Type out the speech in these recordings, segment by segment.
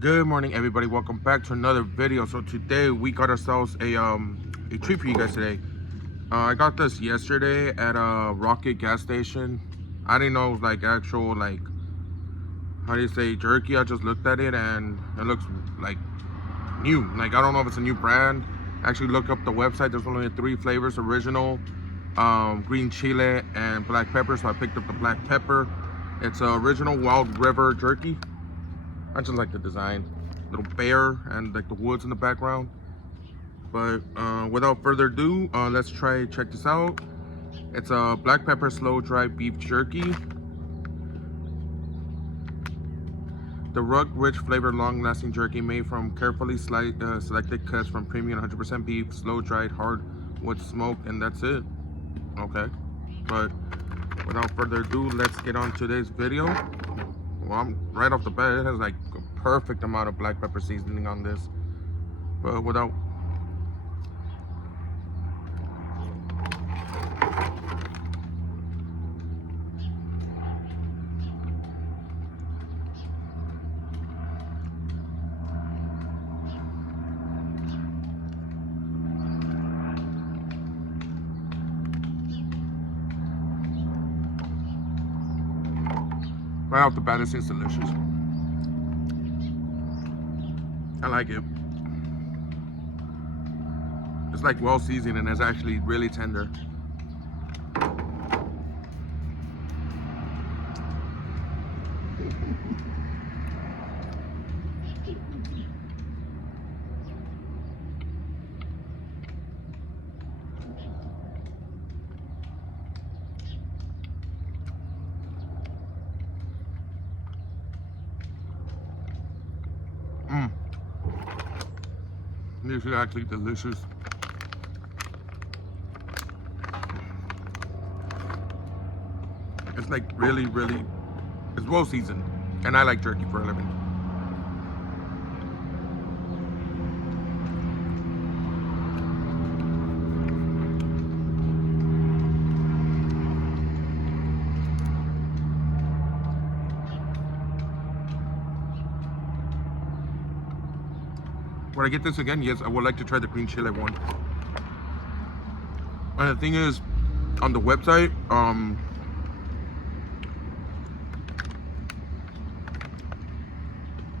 Good morning, everybody. Welcome back to another video. So today we got ourselves a treat for you guys today. I got this yesterday at a Rocket gas station. I didn't know it was like actual, like, how do you say, jerky. I just looked at it and it looks like new. Like, I don't know if it's a new brand. Actually look up the website. There's only 3 flavors: original, green chile, and black pepper. So I picked up the black pepper. It's original Wild River jerky. I just like the design, little bear and like the woods in the background. But without further ado, let's check this out. It's a black pepper slow dry beef jerky. The rugged, rich flavored, long-lasting jerky made from carefully selected cuts from premium 100% beef, slow dried, hardwood smoke, and that's it. Okay, but without further ado, let's get on to this video. Well, I'm right off the bat, it has like a perfect amount of black pepper seasoning on this. But without right off the bat, it seems delicious. I like it. It's like well seasoned and it's actually really tender. This is actually delicious. It's like really, it's well seasoned. And I like jerky for a living. When I get this again, yes, I would like to try the green chile one. And the thing is, on the website,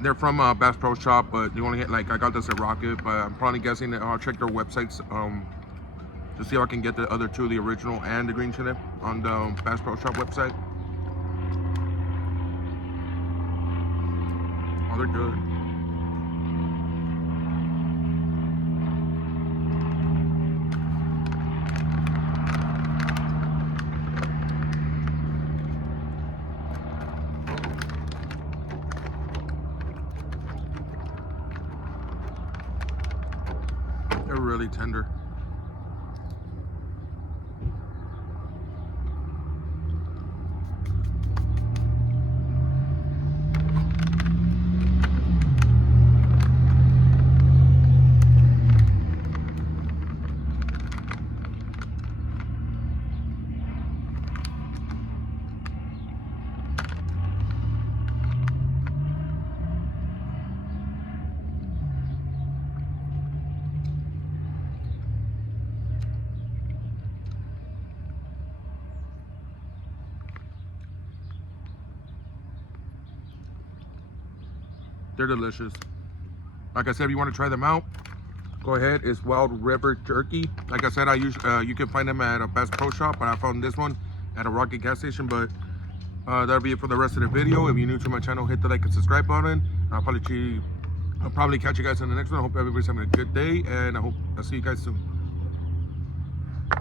they're from Bass Pro Shop, but you only get, like, I got this at Rocket, but I'm probably guessing that I'll check their websites to see if I can get the other 2, the original and the green chile, on the Bass Pro Shop website. Oh, they're good. They're really tender. They're delicious. Like I said, if you want to try them out, go ahead. It's Wild River Jerky. Like I said, you can find them at a Bass Pro Shop, but I found this one at a Rocket gas station. But that'll be it for the rest of the video. If you're new to my channel, hit the like and subscribe button. I'll probably catch you guys in the next one. I hope everybody's having a good day, and I hope I'll see you guys soon.